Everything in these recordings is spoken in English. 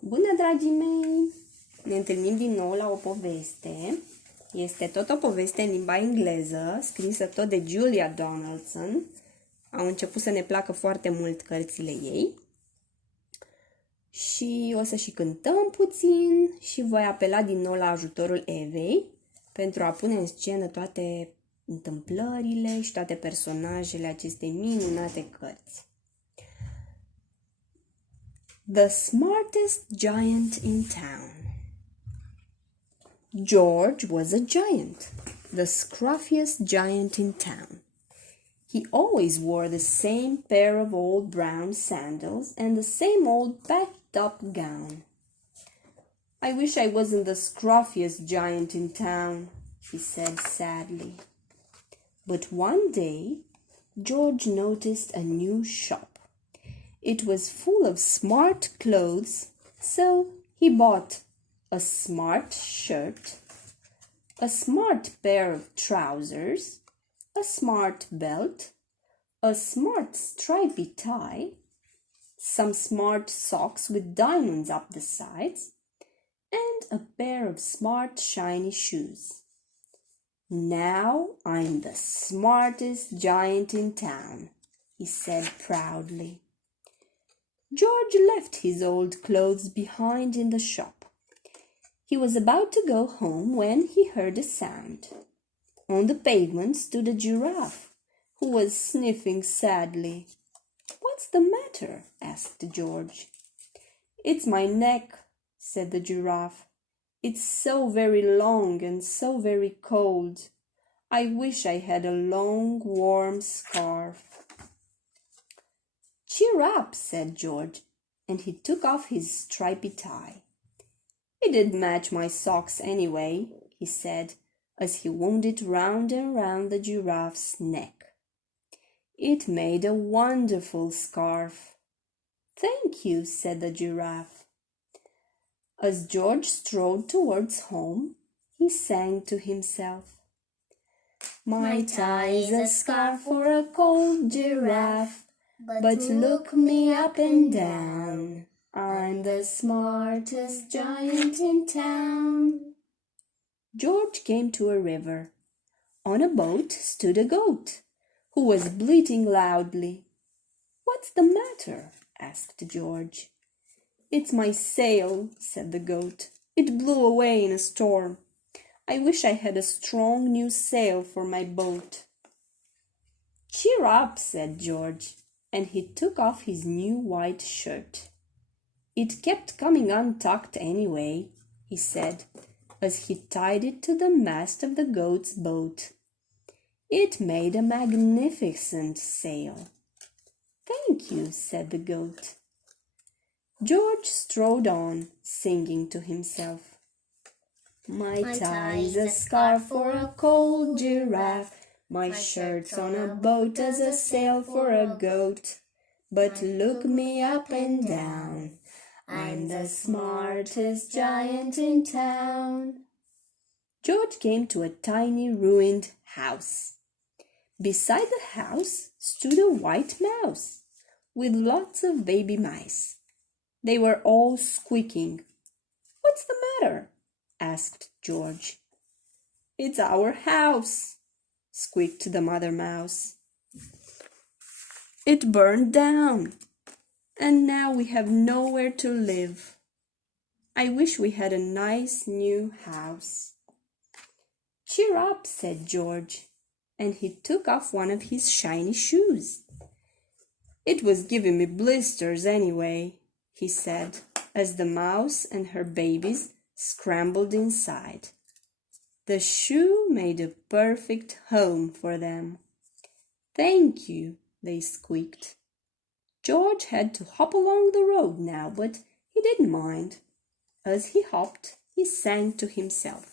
Bună, dragii mei! Ne întâlnim din nou la o poveste. Este tot o poveste în limba engleză, scrisă tot de Julia Donaldson. Au început să ne placă foarte mult cărțile ei. Și o să și cântăm puțin și voi apela din nou la ajutorul Evei pentru a pune în scenă toate întâmplările și toate personajele acestei minunate cărți. The smartest giant in town. George was a giant, the scruffiest giant in town. He always wore the same pair of old brown sandals and the same old patched-up gown. I wish I wasn't the scruffiest giant in town, he said sadly. But one day, George noticed a new shop. It was full of smart clothes, so he bought a smart shirt, a smart pair of trousers, a smart belt, a smart stripy tie, some smart socks with diamonds up the sides, and a pair of smart shiny shoes. Now I'm the smartest giant in town, he said proudly. George left his old clothes behind in the shop. He was about to go home when he heard a sound. On the pavement stood a giraffe, who was sniffing sadly. "What's the matter?" asked George. "It's my neck," said the giraffe. "It's so very long and so very cold. I wish I had a long, warm scarf." "Cheer up," said George, and he took off his stripy tie. "It did match my socks anyway," he said, as he wound it round and round the giraffe's neck. It made a wonderful scarf. "Thank you," said the giraffe. As George strode towards home, he sang to himself, "My tie's a scarf for a cold giraffe, but look me up and down. I'm the smartest giant in town." George came to a river. On a boat stood a goat, who was bleating loudly. "What's the matter?" asked George. "It's my sail," said the goat. "It blew away in a storm. I wish I had a strong new sail for my boat." "Cheer up," said George, and he took off his new white shirt. "It kept coming untucked anyway," he said, as he tied it to the mast of the goat's boat. It made a magnificent sail. "Thank you," said the goat. George strode on, singing to himself, "My tie's a scarf for a cold giraffe, my shirt's on a boat as a sail for a goat. But look me up and down, I'm the smartest giant in town." George came to a tiny ruined house. Beside the house stood a white mouse with lots of baby mice. They were all squeaking. "What's the matter?" asked George. "It's our house," squeaked the mother mouse. "It burned down, and now we have nowhere to live. I wish we had a nice new house." "Cheer up," said George, and he took off one of his shiny shoes. "It was giving me blisters anyway," he said, as the mouse and her babies scrambled inside. The shoe made a perfect home for them. "Thank you," they squeaked. George had to hop along the road now, but he didn't mind. As he hopped, he sang to himself,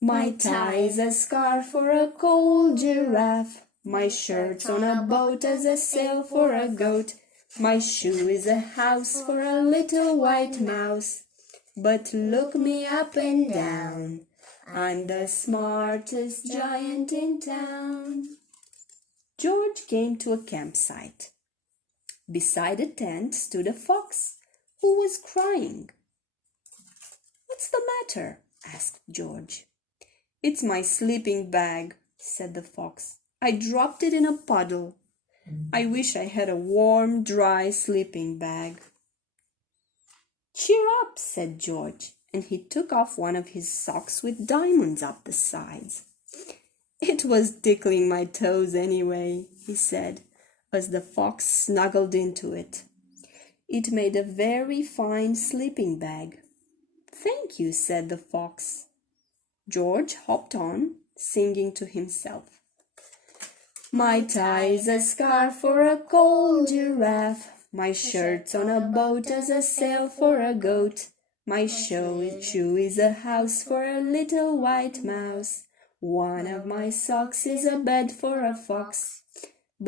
"My tie's a scarf for a cold giraffe, my shirt's on a boat as a sail for a goat. My shoe is a house for a little white mouse, but look me up and down, I'm the smartest giant in town." George came to a campsite. Beside a tent stood a fox, who was crying. "What's the matter?" asked George. "It's my sleeping bag," said the fox. "I dropped it in a puddle. I wish I had a warm, dry sleeping bag." "Cheer up," said George, and he took off one of his socks with diamonds up the sides. "It was tickling my toes anyway," he said, as the fox snuggled into it. It made a very fine sleeping bag. "Thank you," said the fox. George hopped on, singing to himself. "My tie's a scarf for a cold giraffe. My shirt's on a boat as a sail for a goat. My shoe is a house for a little white mouse. One of my socks is a bed for a fox.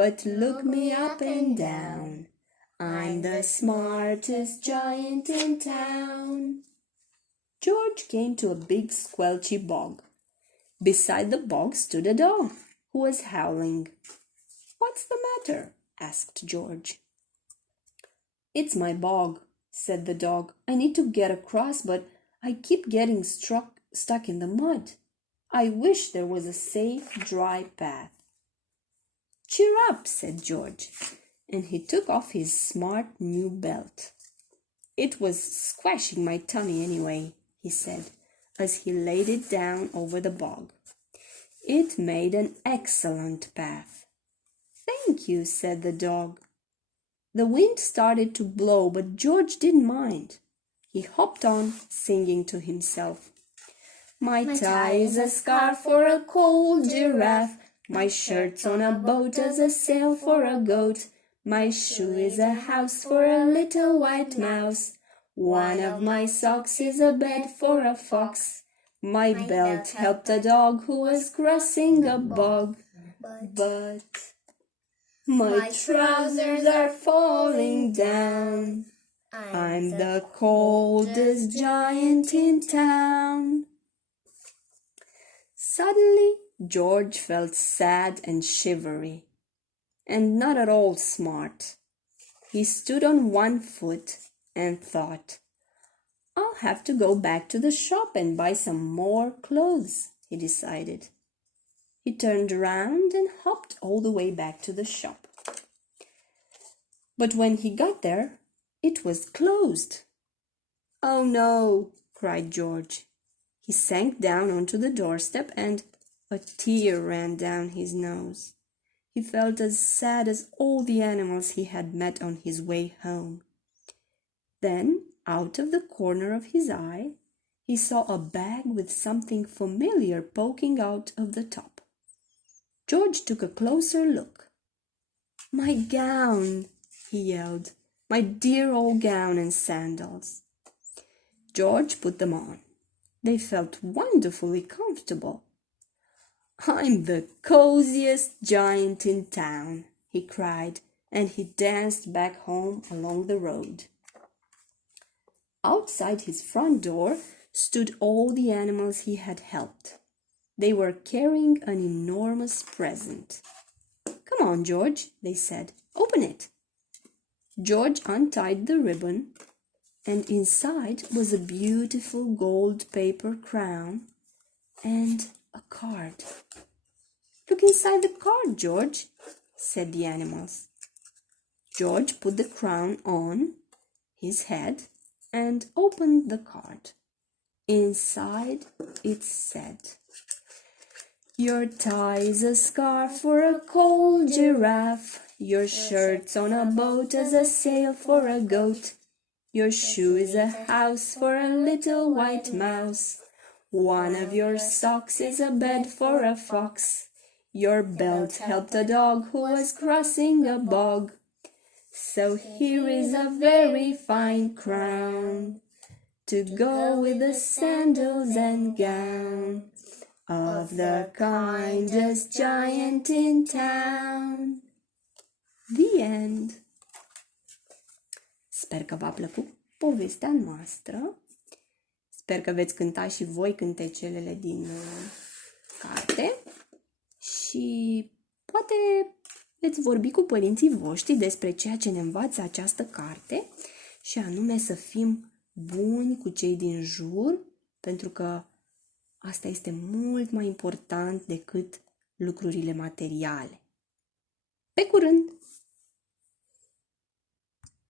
But look me up and down. I'm the smartest giant in town." George came to a big squelchy bog. Beside the bog stood a dog, who was howling. "What's the matter?" asked George. "It's my bog," said the dog. "I need to get across, but I keep getting stuck in the mud. I wish there was a safe, dry path." "Cheer up," said George, and he took off his smart new belt. "It was squashing my tummy anyway," he said, as he laid it down over the bog. It made an excellent path. "Thank you," said the dog. The wind started to blow, but George didn't mind. He hopped on, singing to himself. "My tie is a scarf for a cold giraffe. My shirt's on a boat as a sail for a goat. My shoe is a house for a little white mouse. One of my socks is a bed for a fox. My belt helped a dog who was crossing a bog. But my trousers are falling down. I'm the coldest giant in town." Suddenly, George felt sad and shivery, and not at all smart. He stood on one foot and thought, "I'll have to go back to the shop and buy some more clothes," he decided. He turned around and hopped all the way back to the shop. But when he got there, it was closed. "Oh no!" cried George. He sank down onto the doorstep and a tear ran down his nose. He felt as sad as all the animals he had met on his way home. Then, out of the corner of his eye, he saw a bag with something familiar poking out of the top. George took a closer look. "My gown!" he yelled. "My dear old gown and sandals." George put them on. They felt wonderfully comfortable. "I'm the coziest giant in town," he cried, and he danced back home along the road. Outside his front door stood all the animals he had helped. They were carrying an enormous present. "Come on, George," they said. "Open it." George untied the ribbon, and inside was a beautiful gold paper crown and a card. "Look inside the card, George," said the animals. George put the crown on his head and opened the card. Inside it said, "Your tie's a scarf for a cold giraffe. Your shirt's on a boat as a sail for a goat. Your shoe is a house for a little white mouse. One of your socks is a bed for a fox. Your belt helped a dog who was crossing a bog. So here is a very fine crown to go with the sandals and gown of the kindest giant in town." The end. Sper că v-a plăcut povestea noastră. Sper că veți cânta și voi cântecelele din carte și poate veți vorbi cu părinții voștri despre ceea ce ne învață această carte și anume să fim buni cu cei din jur, pentru că asta este mult mai important decât lucrurile materiale. Pe curând!